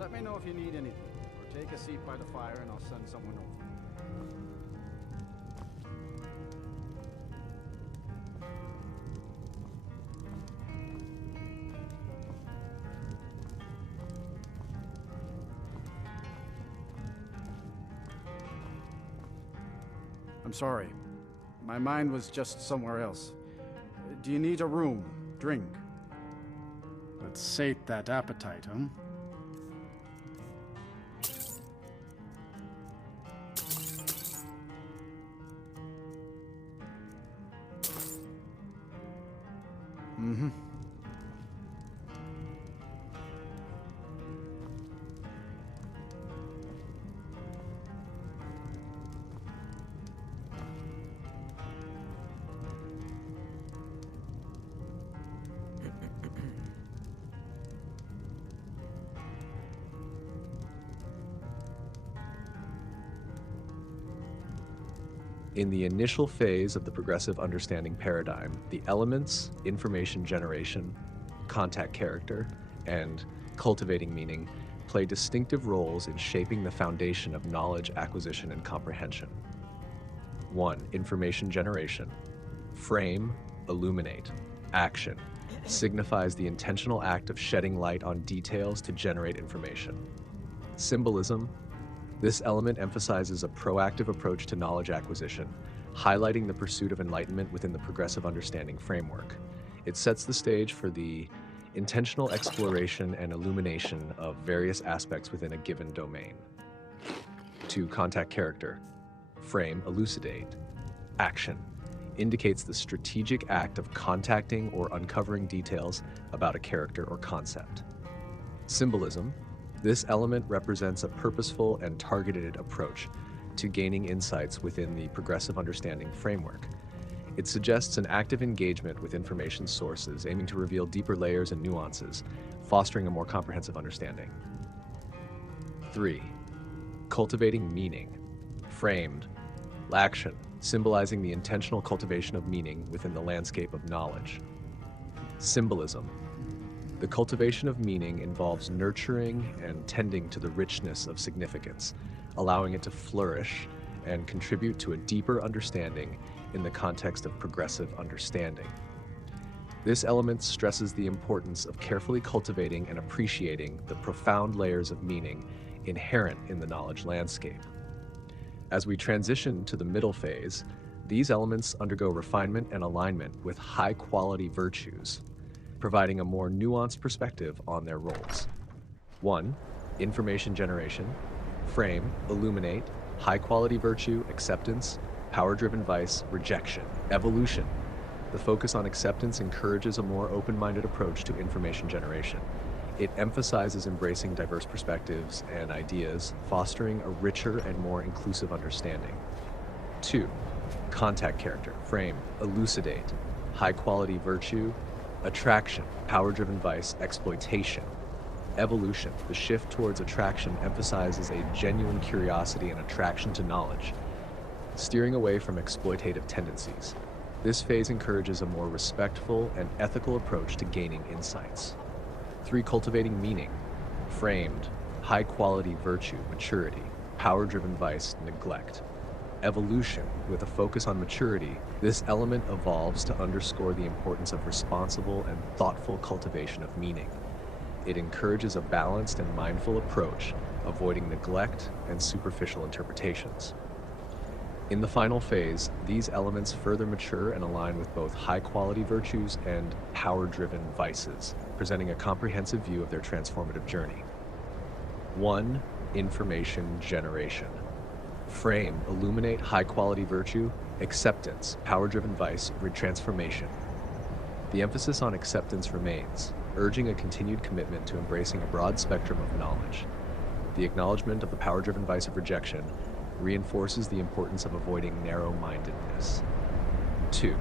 Let me know if you need anything, or take a seat by the fire and I'll send someone over. I'm sorry. My mind was just somewhere else. Do you need a room? Drink? Let's sate that appetite, huh? Mm-hmm. In the initial phase of the progressive understanding paradigm, the elements, information generation, contact character, and cultivating meaning play distinctive roles in shaping the foundation of knowledge acquisition and comprehension. 1. Information generation. Frame, illuminate, action signifies the intentional act of shedding light on details to generate information. Symbolism. This element emphasizes a proactive approach to knowledge acquisition, highlighting the pursuit of enlightenment within the progressive understanding framework. It sets the stage for the intentional exploration and illumination of various aspects within a given domain. 2. Contact character. Frame, elucidate, action indicates the strategic act of contacting or uncovering details about a character or concept. Symbolism. This element represents a purposeful and targeted approach to gaining insights within the progressive understanding framework. It suggests an active engagement with information sources, aiming to reveal deeper layers and nuances, fostering a more comprehensive understanding. 3. Cultivating meaning. Framed, action, symbolizing the intentional cultivation of meaning within the landscape of knowledge. Symbolism. The cultivation of meaning involves nurturing and tending to the richness of significance, allowing it to flourish and contribute to a deeper understanding in the context of progressive understanding. This element stresses the importance of carefully cultivating and appreciating the profound layers of meaning inherent in the knowledge landscape. As we transition to the middle phase, these elements undergo refinement and alignment with high-quality virtues, providing a more nuanced perspective on their roles. 1. Information generation. Frame, illuminate, high-quality virtue, acceptance, power-driven vice, rejection. Evolution. The focus on acceptance encourages a more open-minded approach to information generation. It emphasizes embracing diverse perspectives and ideas, fostering a richer and more inclusive understanding. 2. Contact character. Frame, elucidate, high-quality virtue, attraction, power-driven vice, exploitation. Evolution. The shift towards attraction emphasizes a genuine curiosity and attraction to knowledge, steering away from exploitative tendencies. This phase encourages a more respectful and ethical approach to gaining insights. 3. Cultivating meaning. Framed, high-quality virtue, maturity, power-driven vice, neglect. Evolution. With a focus on maturity, this element evolves to underscore the importance of responsible and thoughtful cultivation of meaning. It encourages a balanced and mindful approach, avoiding neglect and superficial interpretations. In the final phase, these elements further mature and align with both high-quality virtues and power-driven vices, presenting a comprehensive view of their transformative journey. 1. Information generation. Frame, illuminate, high-quality virtue, acceptance, power-driven vice, retransformation. The emphasis on acceptance remains, urging a continued commitment to embracing a broad spectrum of knowledge. The acknowledgement of the power-driven vice of rejection reinforces the importance of avoiding narrow-mindedness. 2.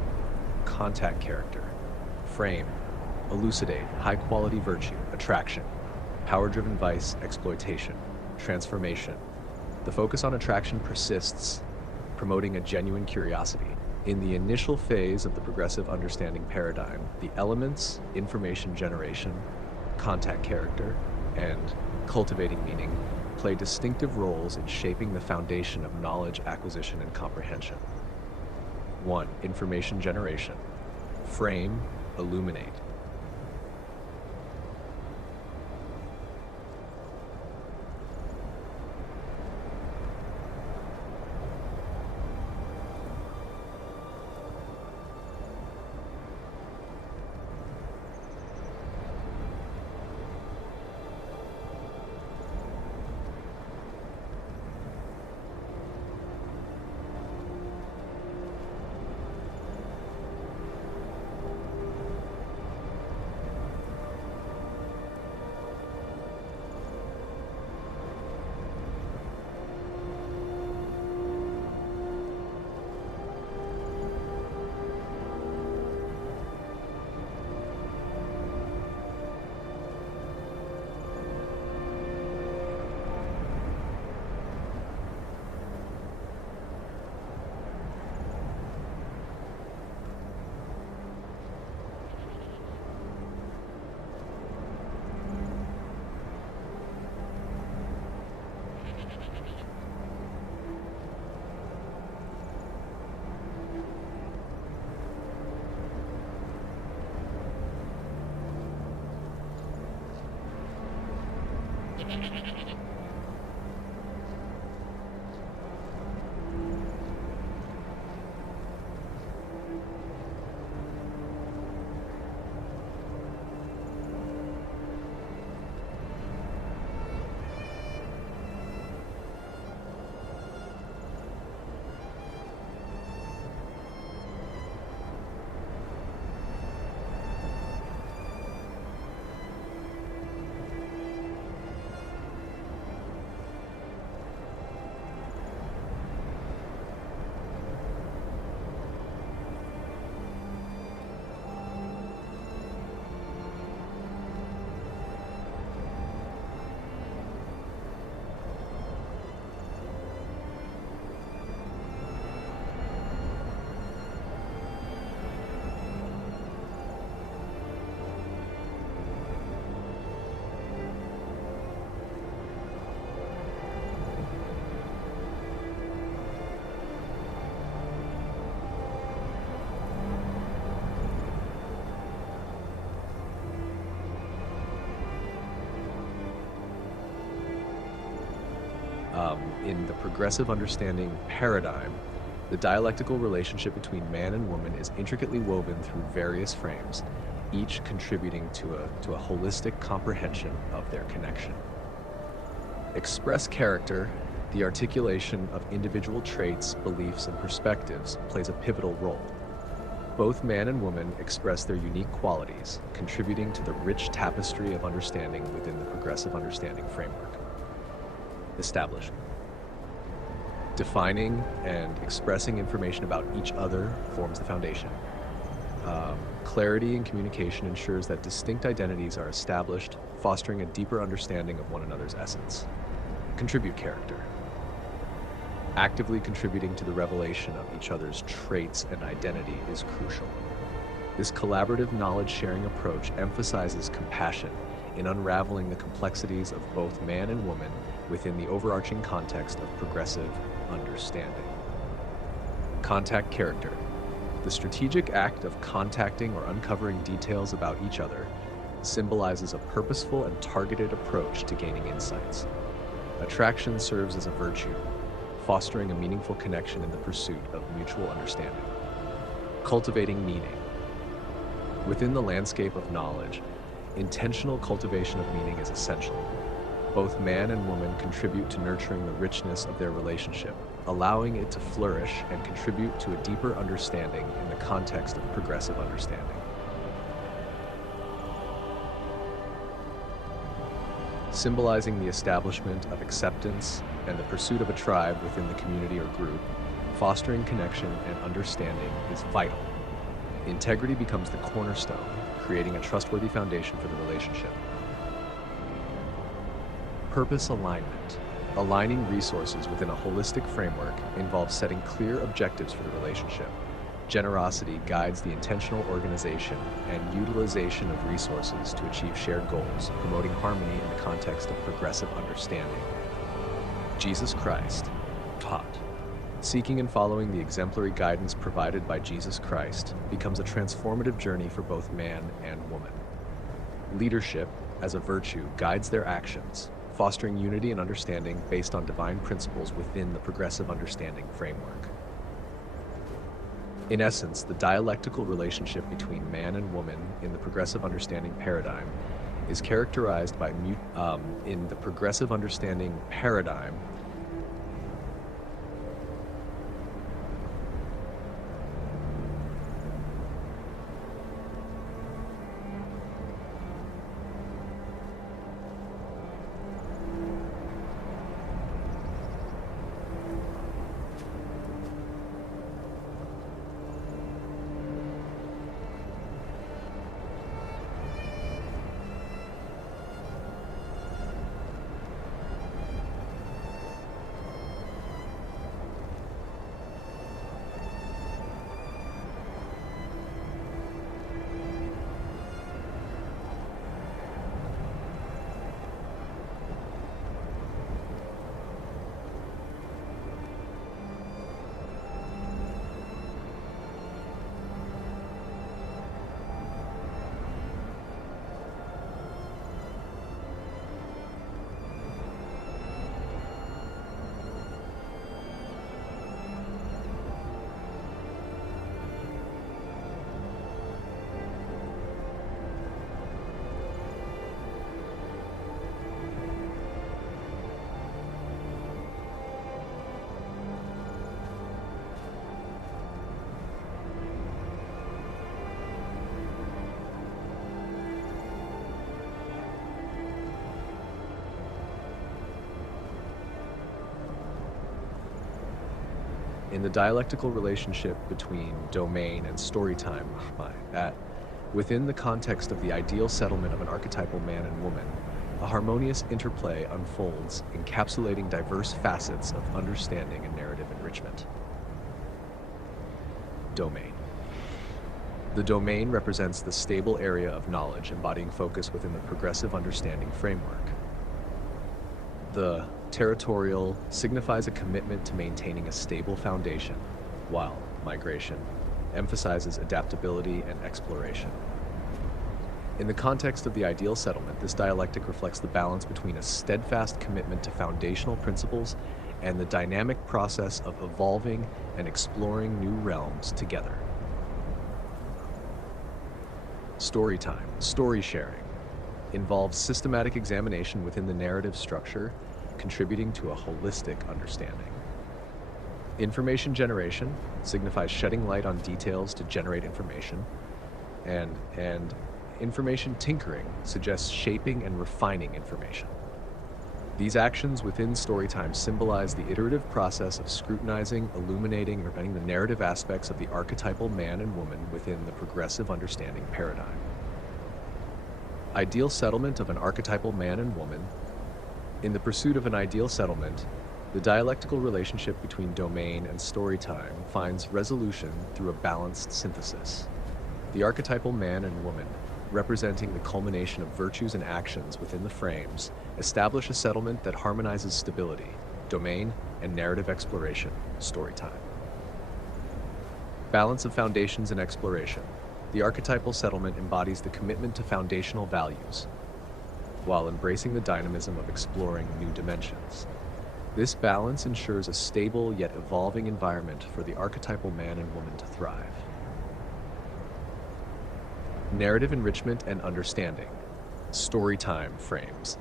Contact character. Frame, elucidate, high-quality virtue, attraction, power-driven vice, exploitation, transformation. The focus on attraction persists, promoting a genuine curiosity. In the initial phase of the progressive understanding paradigm, the elements, information generation, contact character, and cultivating meaning, play distinctive roles in shaping the foundation of knowledge acquisition and comprehension. 1. Information generation. Frame, illuminate. In the progressive understanding paradigm, the dialectical relationship between man and woman is intricately woven through various frames, each contributing to a holistic comprehension of their connection. Express character, the articulation of individual traits, beliefs, and perspectives, plays a pivotal role. Both man and woman express their unique qualities, contributing to the rich tapestry of understanding within the progressive understanding framework. Establish. Defining and expressing information about each other forms the foundation. Clarity in communication ensures that distinct identities are established, fostering a deeper understanding of one another's essence. Contribute character. Actively contributing to the revelation of each other's traits and identity is crucial. This collaborative knowledge-sharing approach emphasizes compassion in unraveling the complexities of both man and woman within the overarching context of progressive understanding. Contact character. The strategic act of contacting or uncovering details about each other symbolizes a purposeful and targeted approach to gaining insights. Attraction serves as a virtue, fostering a meaningful connection in the pursuit of mutual understanding. Cultivating meaning. Within the landscape of knowledge, intentional cultivation of meaning is essential. Both man and woman contribute to nurturing the richness of their relationship, allowing it to flourish and contribute to a deeper understanding in the context of progressive understanding. Symbolizing the establishment of acceptance and the pursuit of a tribe within the community or group, fostering connection and understanding is vital. Integrity becomes the cornerstone, creating a trustworthy foundation for the relationship. Purpose alignment. Aligning resources within a holistic framework involves setting clear objectives for the relationship. Generosity guides the intentional organization and utilization of resources to achieve shared goals, promoting harmony in the context of progressive understanding. Jesus Christ taught. Seeking and following the exemplary guidance provided by Jesus Christ becomes a transformative journey for both man and woman. Leadership, as a virtue, guides their actions, fostering unity and understanding based on divine principles within the progressive understanding framework. In essence, the dialectical relationship between man and woman in the progressive understanding paradigm is characterized by in the progressive understanding paradigm. In the dialectical relationship between domain and storytime, within the context of the ideal settlement of an archetypal man and woman, a harmonious interplay unfolds, encapsulating diverse facets of understanding and narrative enrichment. Domain. The domain represents the stable area of knowledge embodying focus within the progressive understanding framework. The territorial signifies a commitment to maintaining a stable foundation, while migration emphasizes adaptability and exploration. In the context of the ideal settlement, this dialectic reflects the balance between a steadfast commitment to foundational principles and the dynamic process of evolving and exploring new realms together. Storytime, story sharing, involves systematic examination within the narrative structure, contributing to a holistic understanding. Information generation signifies shedding light on details to generate information, and information tinkering suggests shaping and refining information. These actions within storytime symbolize the iterative process of scrutinizing, illuminating, and refining the narrative aspects of the archetypal man and woman within the progressive understanding paradigm. Ideal settlement of an archetypal man and woman. In the pursuit of an ideal settlement, the dialectical relationship between domain and storytime finds resolution through a balanced synthesis. The archetypal man and woman, representing the culmination of virtues and actions within the frames, establish a settlement that harmonizes stability, domain, and narrative exploration, storytime. Balance of foundations and exploration. The archetypal settlement embodies the commitment to foundational values, while embracing the dynamism of exploring new dimensions. This balance ensures a stable yet evolving environment for the archetypal man and woman to thrive. Narrative enrichment and understanding. Storytime frames,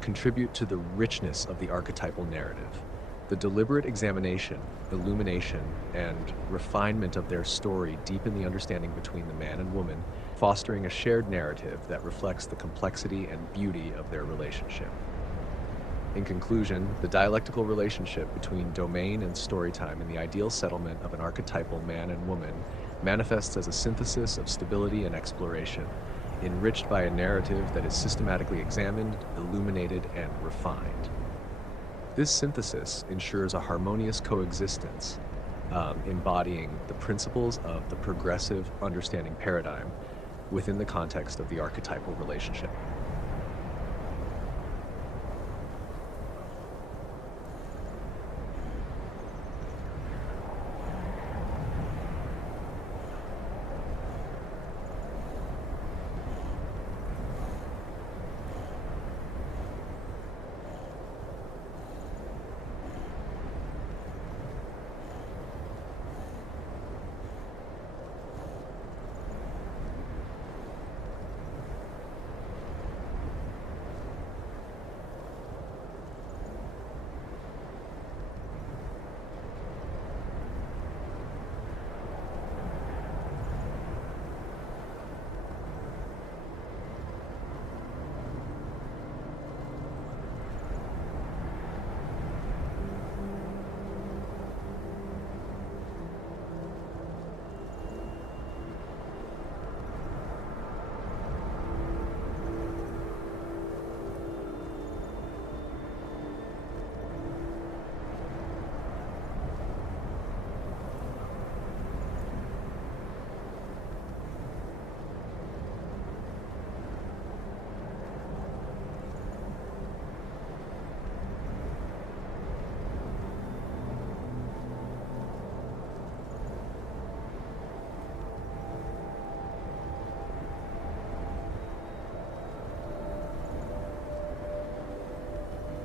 contribute to the richness of the archetypal narrative. The deliberate examination, illumination, and refinement of their story deepen the understanding between the man and woman, fostering a shared narrative that reflects the complexity and beauty of their relationship. In conclusion, the dialectical relationship between domain and storytime in the ideal settlement of an archetypal man and woman manifests as a synthesis of stability and exploration, enriched by a narrative that is systematically examined, illuminated, and refined. This synthesis ensures a harmonious coexistence, embodying the principles of the progressive understanding paradigm within the context of the archetypal relationship.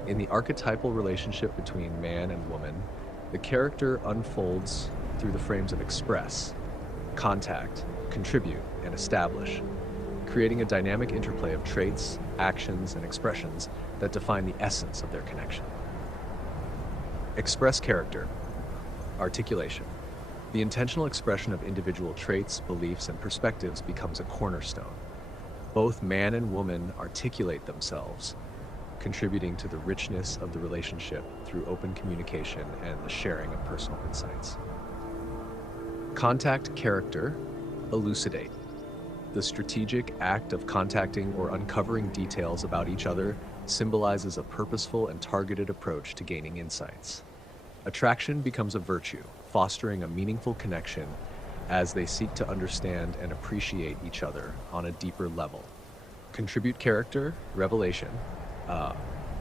In the archetypal relationship between man and woman, the character unfolds through the frames of express, contact, contribute, and establish, creating a dynamic interplay of traits, actions, and expressions that define the essence of their connection. Express character, articulation. The intentional expression of individual traits, beliefs, and perspectives becomes a cornerstone. Both man and woman articulate themselves, contributing to the richness of the relationship through open communication and the sharing of personal insights. Contact character, elucidate. The strategic act of contacting or uncovering details about each other symbolizes a purposeful and targeted approach to gaining insights. Attraction becomes a virtue, fostering a meaningful connection as they seek to understand and appreciate each other on a deeper level. Contribute character, revelation.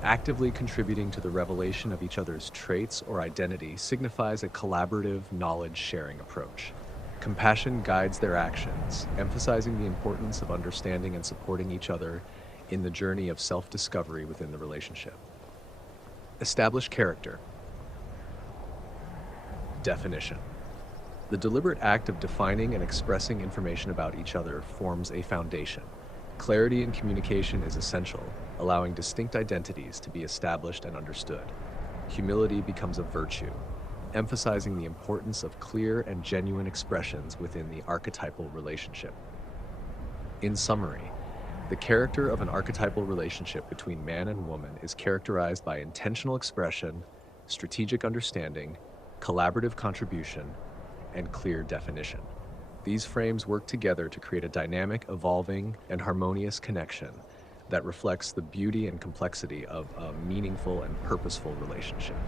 Actively contributing to the revelation of each other's traits or identity signifies a collaborative knowledge-sharing approach. Compassion guides their actions, emphasizing the importance of understanding and supporting each other in the journey of self-discovery within the relationship. Establish character. Definition. The deliberate act of defining and expressing information about each other forms a foundation. Clarity in communication is essential, allowing distinct identities to be established and understood. Humility becomes a virtue, emphasizing the importance of clear and genuine expressions within the archetypal relationship. In summary, the character of an archetypal relationship between man and woman is characterized by intentional expression, strategic understanding, collaborative contribution, and clear definition. These frames work together to create a dynamic, evolving, and harmonious connection that reflects the beauty and complexity of a meaningful and purposeful relationship.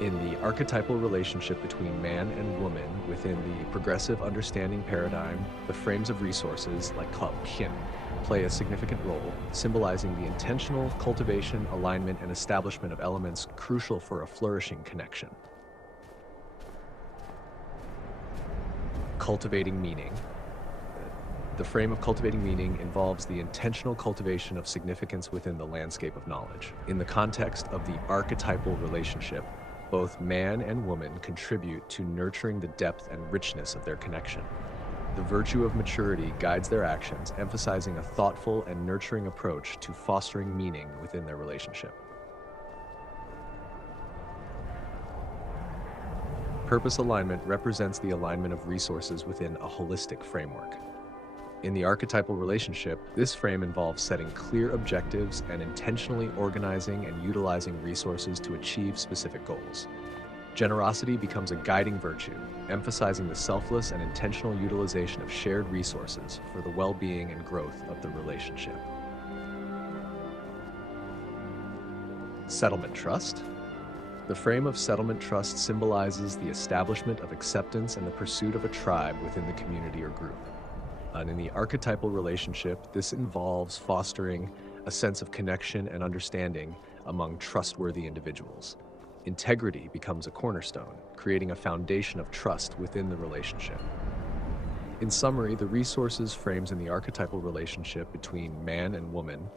In the archetypal relationship between man and woman within the progressive understanding paradigm, the frames of resources, like kin, play a significant role, symbolizing the intentional cultivation, alignment, and establishment of elements crucial for a flourishing connection. Cultivating meaning. The frame of cultivating meaning involves the intentional cultivation of significance within the landscape of knowledge. In the context of the archetypal relationship, both man and woman contribute to nurturing the depth and richness of their connection. The virtue of maturity guides their actions, emphasizing a thoughtful and nurturing approach to fostering meaning within their relationship. Purpose alignment represents the alignment of resources within a holistic framework. In the archetypal relationship, this frame involves setting clear objectives and intentionally organizing and utilizing resources to achieve specific goals. Generosity becomes a guiding virtue, emphasizing the selfless and intentional utilization of shared resources for the well-being and growth of the relationship. Settlement trust. The frame of settlement trust symbolizes the establishment of acceptance and the pursuit of a tribe within the community or group. And in the archetypal relationship, this involves fostering a sense of connection and understanding among trustworthy individuals. Integrity becomes a cornerstone, creating a foundation of trust within the relationship. In summary, the resources frames in the archetypal relationship between man and woman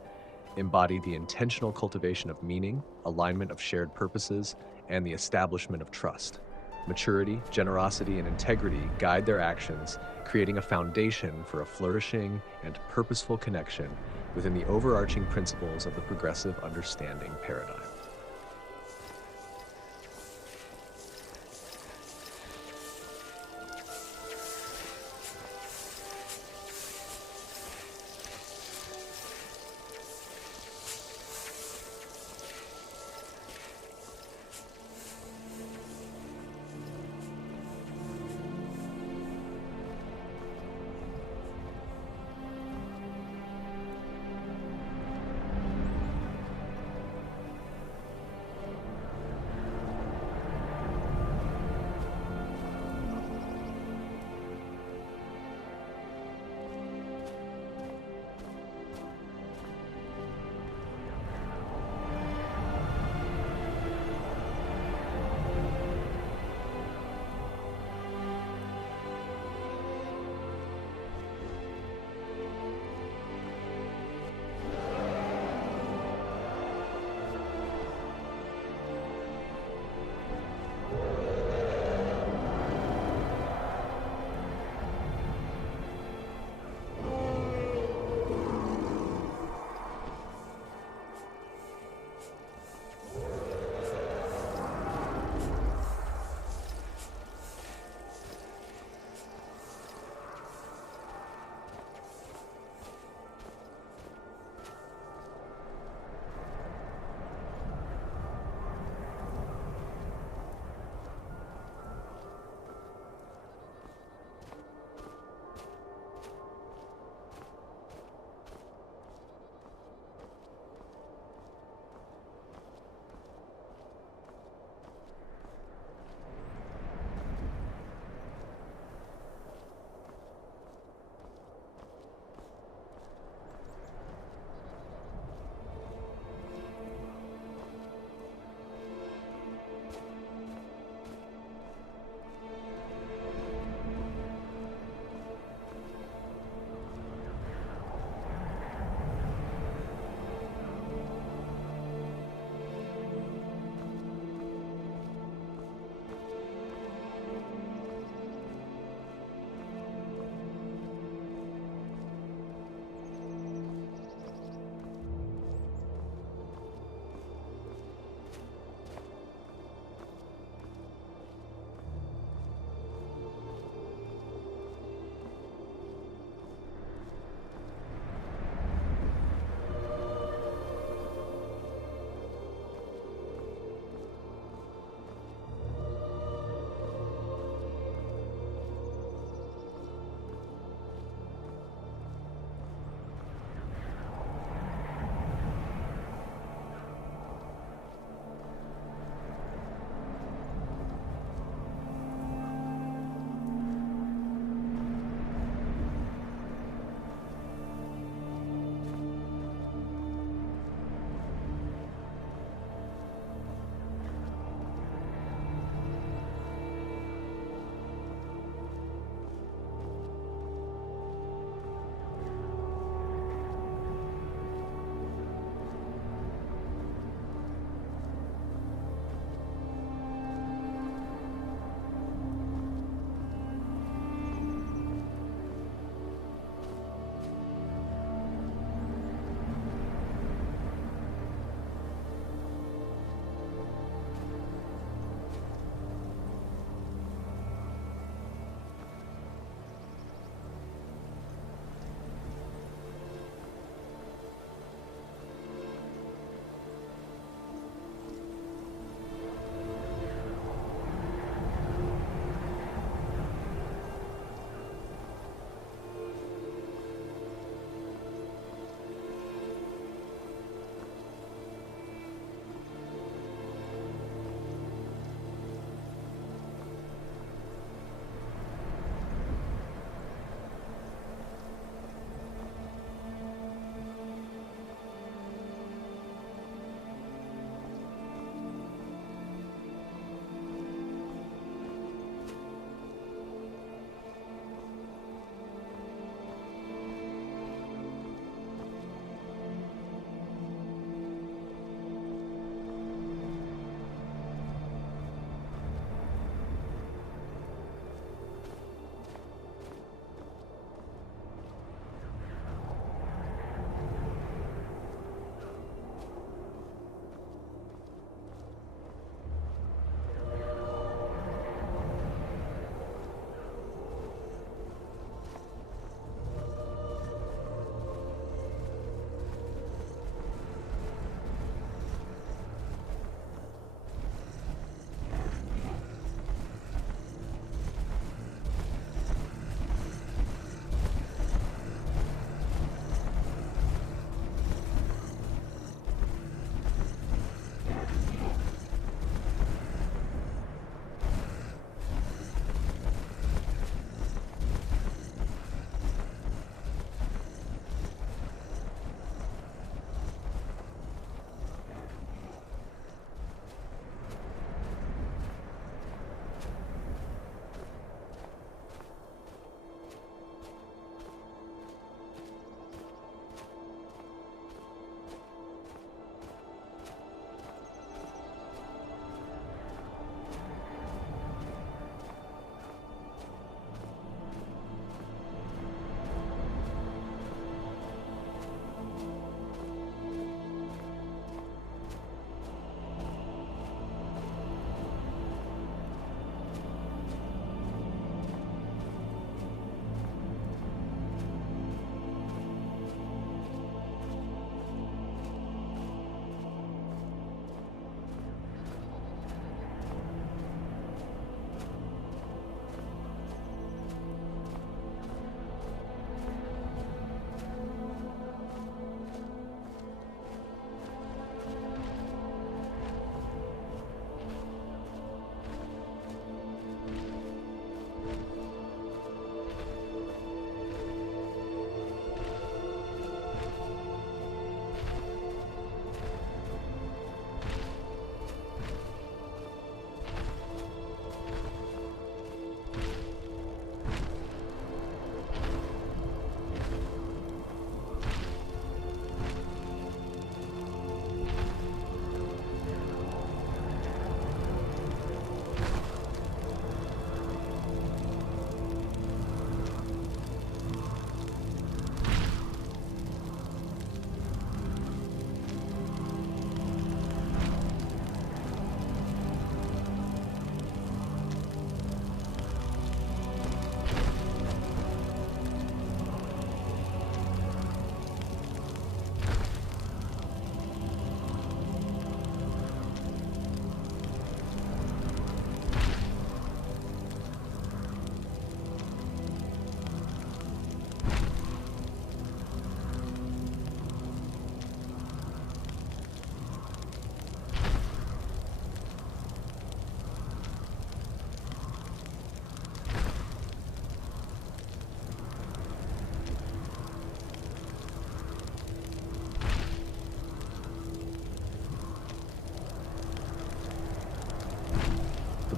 embody the intentional cultivation of meaning, alignment of shared purposes, and the establishment of trust. Maturity, generosity, and integrity guide their actions, creating a foundation for a flourishing and purposeful connection within the overarching principles of the progressive understanding paradigm.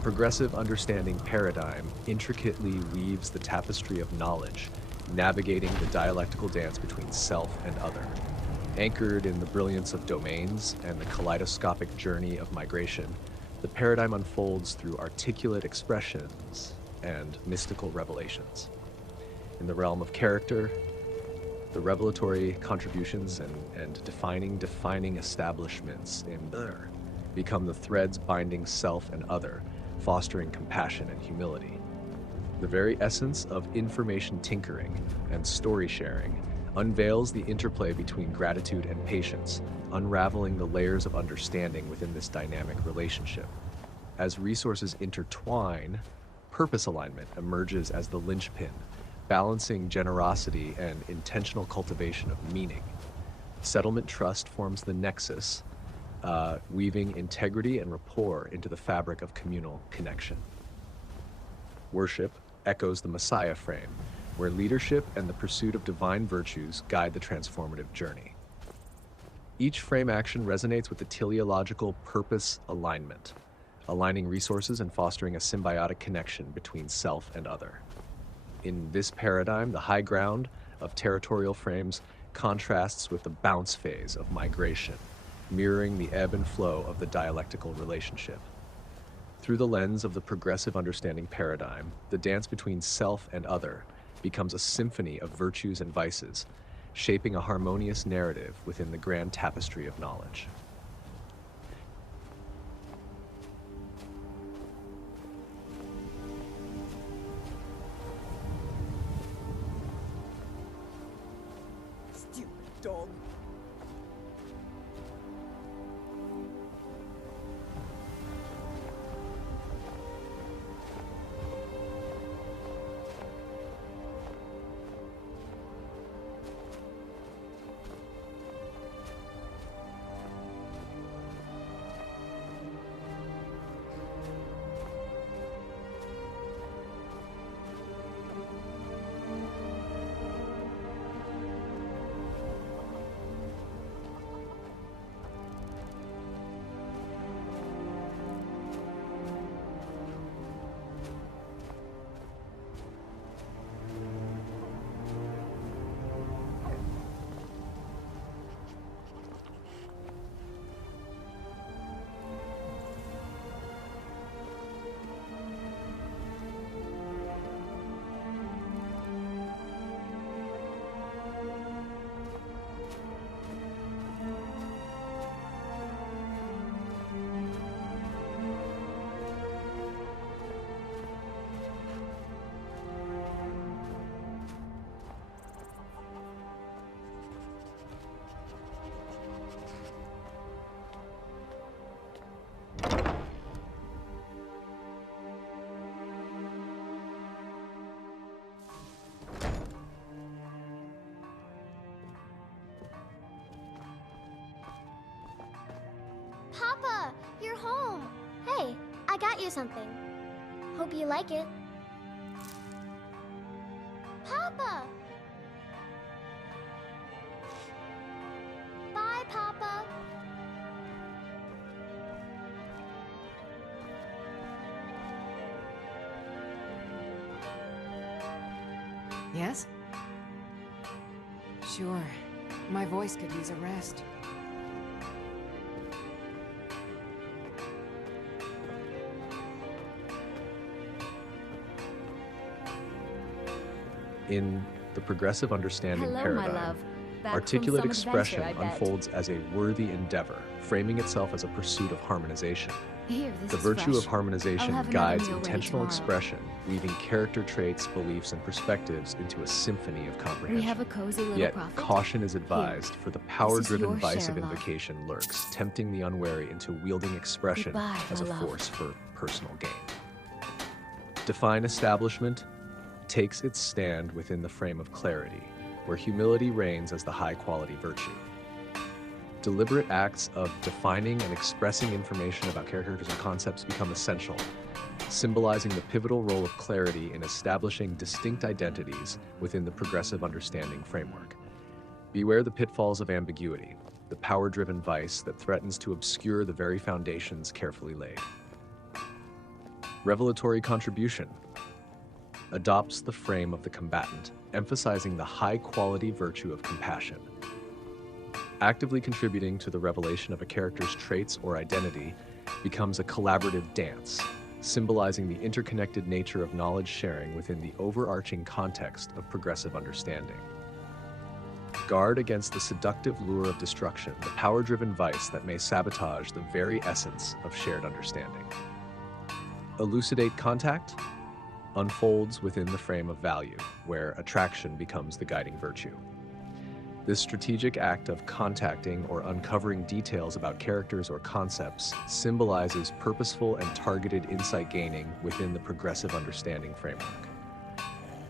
progressive understanding paradigm intricately weaves the tapestry of knowledge, navigating the dialectical dance between self and other. Anchored in the brilliance of domains and the kaleidoscopic journey of migration, the paradigm unfolds through articulate expressions and mystical revelations. In the realm of character, the revelatory contributions and defining establishments in there become the threads binding self and other, fostering compassion and humility. The very essence of information tinkering and story sharing unveils the interplay between gratitude and patience, unraveling the layers of understanding within this dynamic relationship. As resources intertwine, purpose alignment emerges as the linchpin, balancing generosity and intentional cultivation of meaning. Settlement trust forms the nexus, weaving integrity and rapport into the fabric of communal connection. Worship echoes the Messiah frame, where leadership and the pursuit of divine virtues guide the transformative journey. Each frame action resonates with the teleological purpose alignment, aligning resources and fostering a symbiotic connection between self and other. In this paradigm, the high ground of territorial frames contrasts with the bounce phase of migration, mirroring the ebb and flow of the dialectical relationship. Through the lens of the progressive understanding paradigm, the dance between self and other becomes a symphony of virtues and vices, shaping a harmonious narrative within the grand tapestry of knowledge. Stupid dog. Papa, you're home. Hey, I got you something. Hope you like it. Papa! Bye, Papa. Yes? Sure. My voice could use a rest. In the progressive understanding Hello, paradigm, my love. Back articulate from some expression adventure, I bet. unfolds as a worthy endeavor, framing itself as a pursuit of harmonization. Here, this The is virtue fresh. of harmonization I'll have another guides meal ready intentional tomorrow. expression, weaving character traits, beliefs, and perspectives into a symphony of comprehension. We have a cozy little Yet, prophet. caution is advised, for the power-driven your vice share, of love. invocation lurks, tempting the unwary into wielding expression Goodbye, as a my love. force for personal gain. Define establishment takes its stand within the frame of clarity, where humility reigns as the high-quality virtue. Deliberate acts of defining and expressing information about characters and concepts become essential, symbolizing the pivotal role of clarity in establishing distinct identities within the progressive understanding framework. Beware the pitfalls of ambiguity, the power-driven vice that threatens to obscure the very foundations carefully laid. Revelatory contribution adopts the frame of the combatant, emphasizing the high-quality virtue of compassion. Actively contributing to the revelation of a character's traits or identity becomes a collaborative dance, symbolizing the interconnected nature of knowledge sharing within the overarching context of progressive understanding. Guard against the seductive lure of destruction, the power-driven vice that may sabotage the very essence of shared understanding. Elucidate contact unfolds within the frame of value, where attraction becomes the guiding virtue. This strategic act of contacting or uncovering details about characters or concepts symbolizes purposeful and targeted insight gaining within the progressive understanding framework.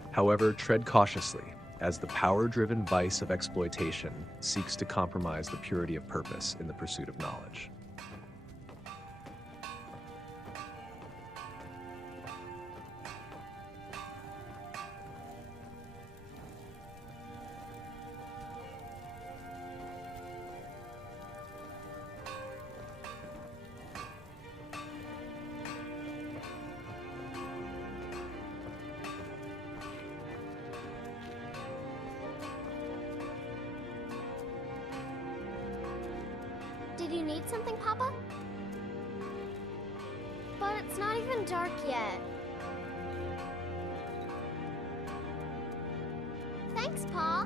However, tread cautiously, as the power-driven vice of exploitation seeks to compromise the purity of purpose in the pursuit of knowledge. Did you need something, Papa? But it's not even dark yet. Thanks, Pa.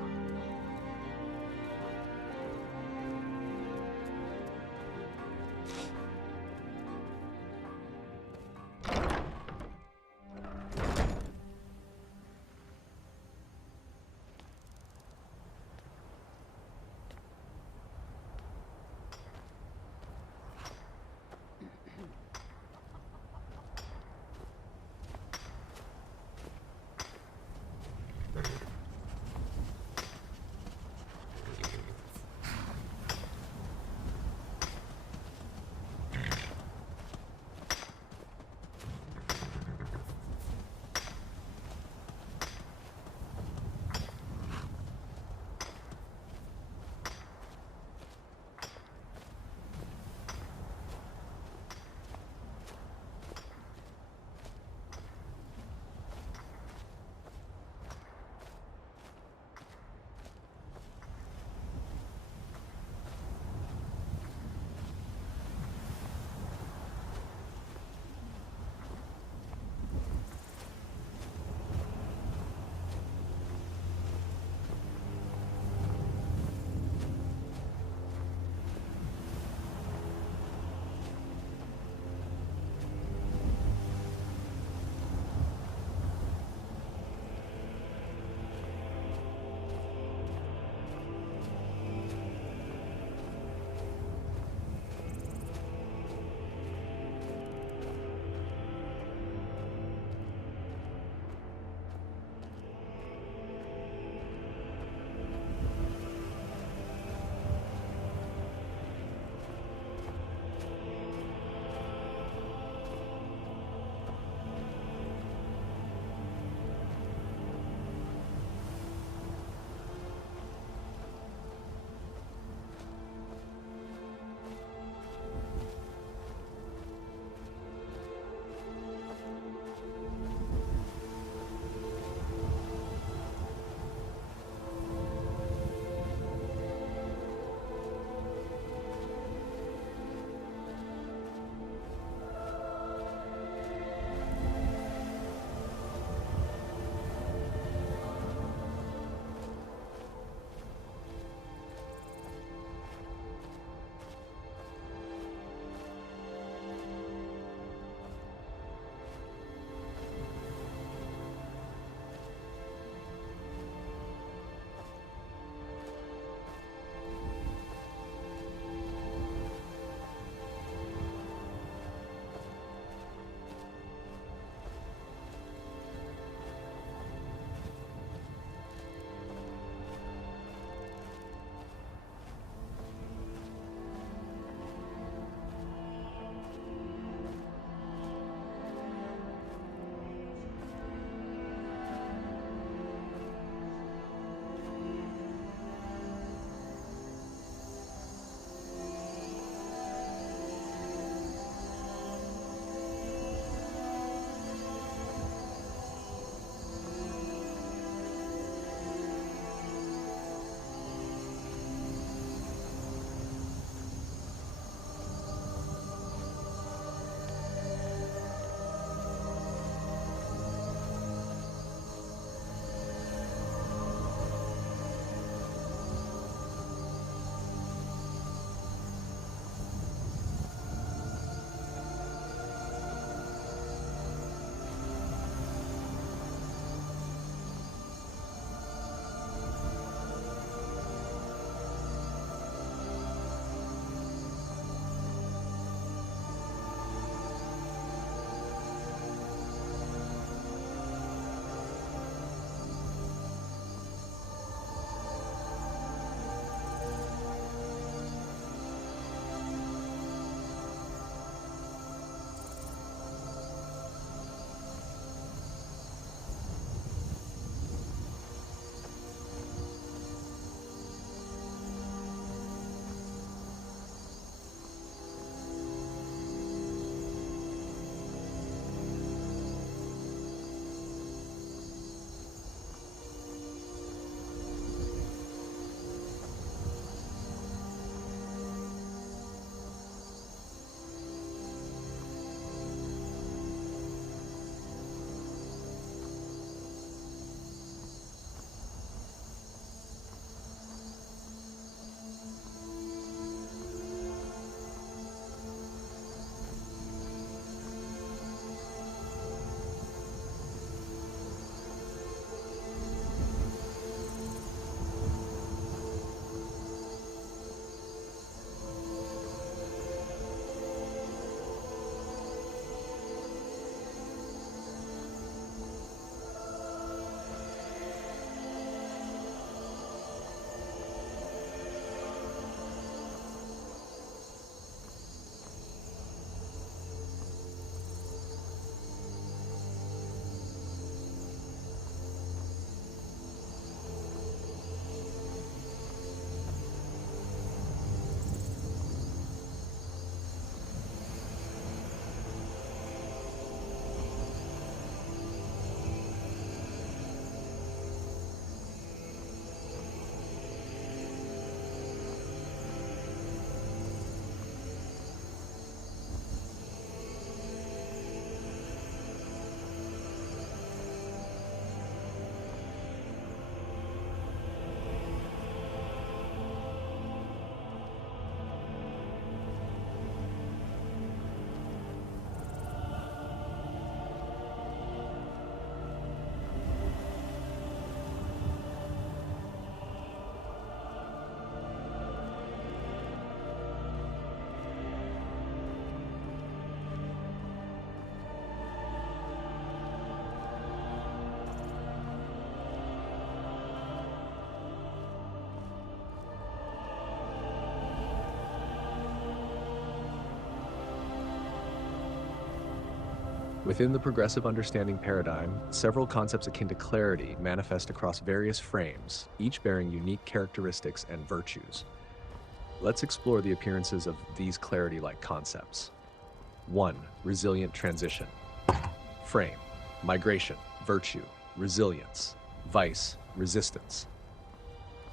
Within the progressive understanding paradigm, several concepts akin to clarity manifest across various frames, each bearing unique characteristics and virtues. Let's explore the appearances of these clarity-like concepts. 1. Resilient transition. Frame: migration, virtue, resilience, vice, resistance.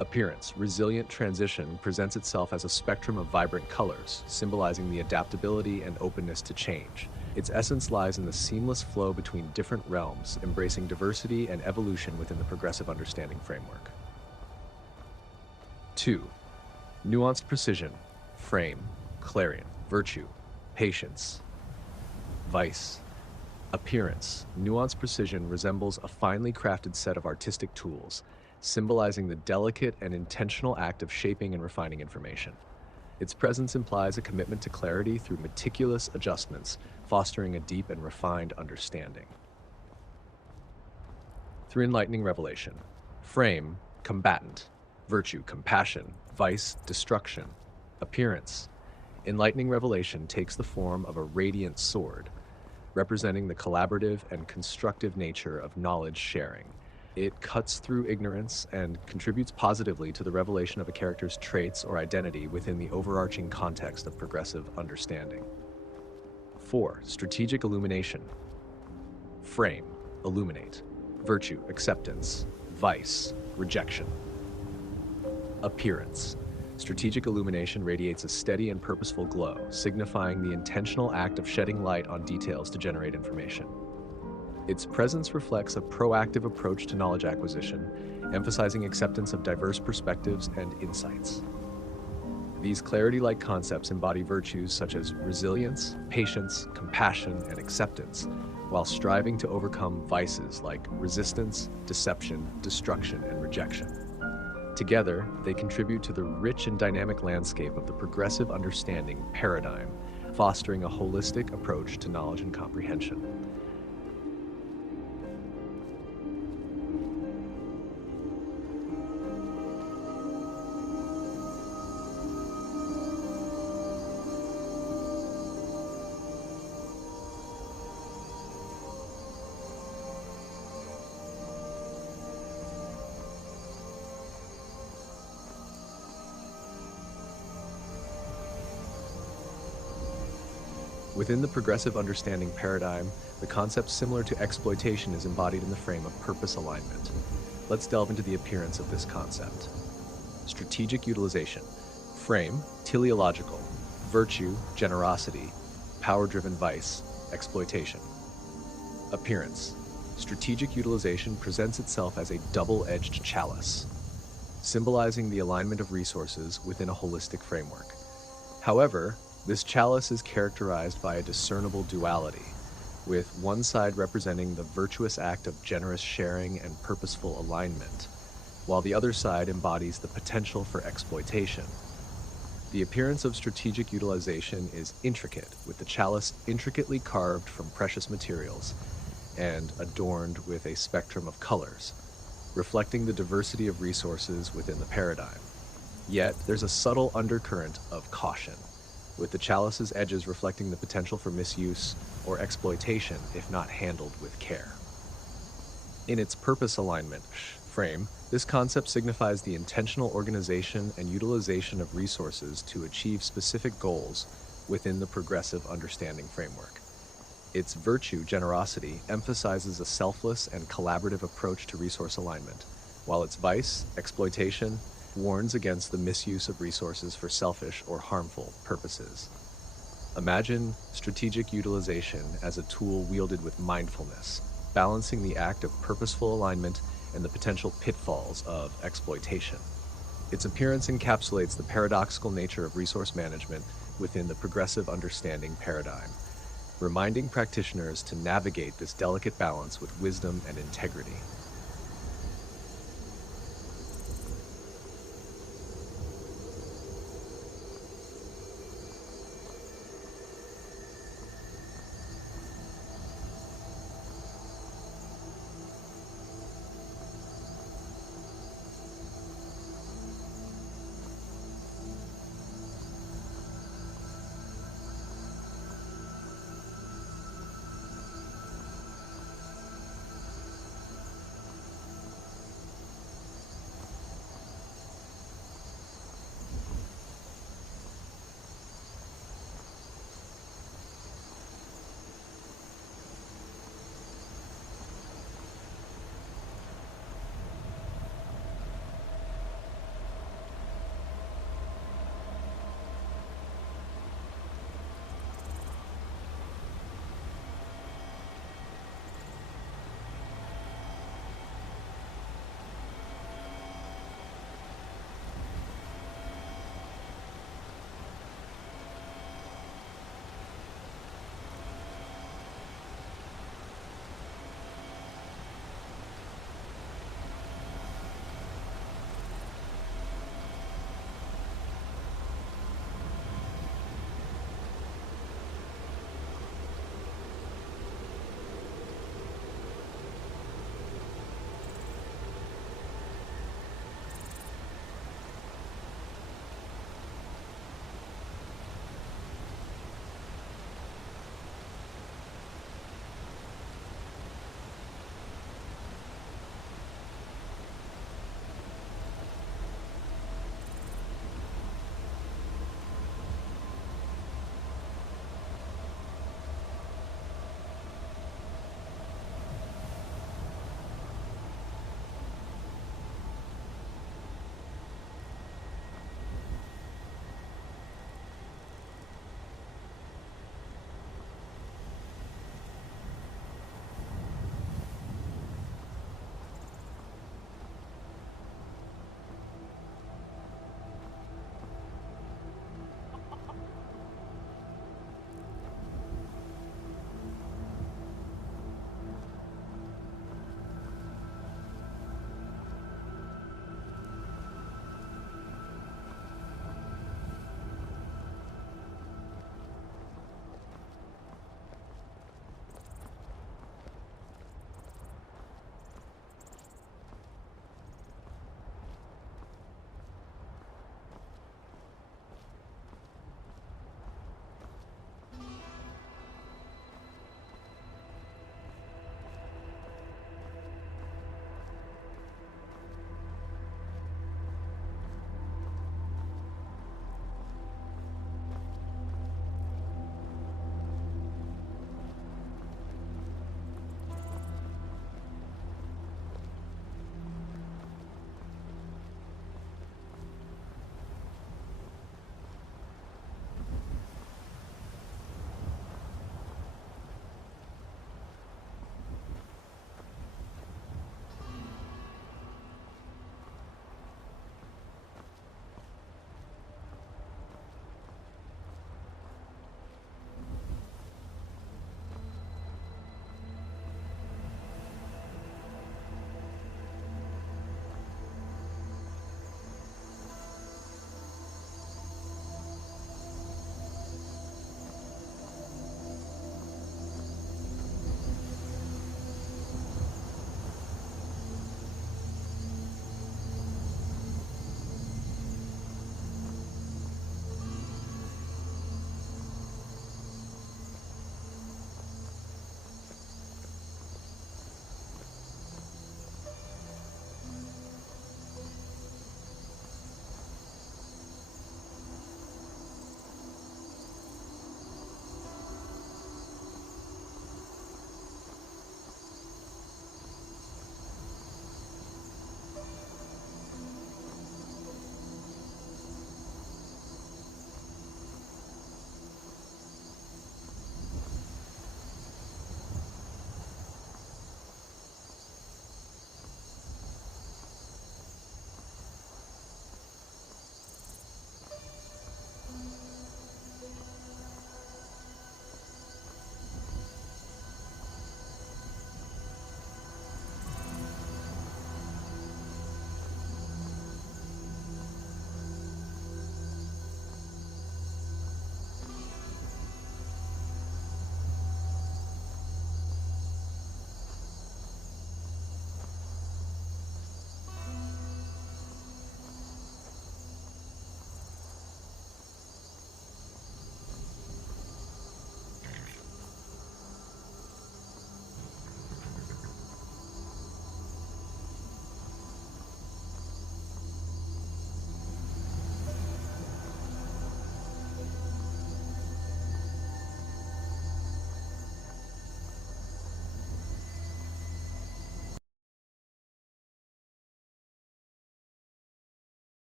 Appearance: resilient transition presents itself as a spectrum of vibrant colors, symbolizing the adaptability and openness to change. Its essence lies in the seamless flow between different realms, embracing diversity and evolution within the progressive understanding framework. 2. Nuanced precision. Frame: clarion, virtue, patience, vice. Appearance: nuanced precision resembles a finely crafted set of artistic tools, symbolizing the delicate and intentional act of shaping and refining information. Its presence implies a commitment to clarity through meticulous adjustments, fostering a deep and refined understanding. 3. Enlightening revelation. Frame: combatant, virtue, compassion, vice, destruction. Appearance: enlightening revelation takes the form of a radiant sword, representing the collaborative and constructive nature of knowledge sharing. It cuts through ignorance and contributes positively to the revelation of a character's traits or identity within the overarching context of progressive understanding. 4. Strategic illumination. Frame: illuminate, virtue, acceptance, vice, rejection. Appearance: strategic illumination radiates a steady and purposeful glow, signifying the intentional act of shedding light on details to generate information. Its presence reflects a proactive approach to knowledge acquisition, emphasizing acceptance of diverse perspectives and insights. These clarity-like concepts embody virtues such as resilience, patience, compassion, and acceptance, while striving to overcome vices like resistance, deception, destruction, and rejection. Together, they contribute to the rich and dynamic landscape of the progressive understanding paradigm, fostering a holistic approach to knowledge and comprehension. Within the progressive understanding paradigm, the concept similar to exploitation is embodied in the frame of purpose alignment. Let's delve into the appearance of this concept. Strategic utilization. Frame: teleological, virtue, generosity, power-driven vice, exploitation. Appearance: strategic utilization presents itself as a double-edged chalice, symbolizing the alignment of resources within a holistic framework. However, this chalice is characterized by a discernible duality, with one side representing the virtuous act of generous sharing and purposeful alignment, while the other side embodies the potential for exploitation. The appearance of strategic utilization is intricate, with the chalice intricately carved from precious materials and adorned with a spectrum of colors, reflecting the diversity of resources within the paradigm. Yet, there's a subtle undercurrent of caution, with the chalice's edges reflecting the potential for misuse or exploitation if not handled with care. In its purpose alignment frame, this concept signifies the intentional organization and utilization of resources to achieve specific goals within the progressive understanding framework. Its virtue, generosity, emphasizes a selfless and collaborative approach to resource alignment, while its vice, exploitation, warns against the misuse of resources for selfish or harmful purposes. Imagine strategic utilization as a tool wielded with mindfulness, balancing the act of purposeful alignment and the potential pitfalls of exploitation. Its appearance encapsulates the paradoxical nature of resource management within the progressive understanding paradigm, reminding practitioners to navigate this delicate balance with wisdom and integrity.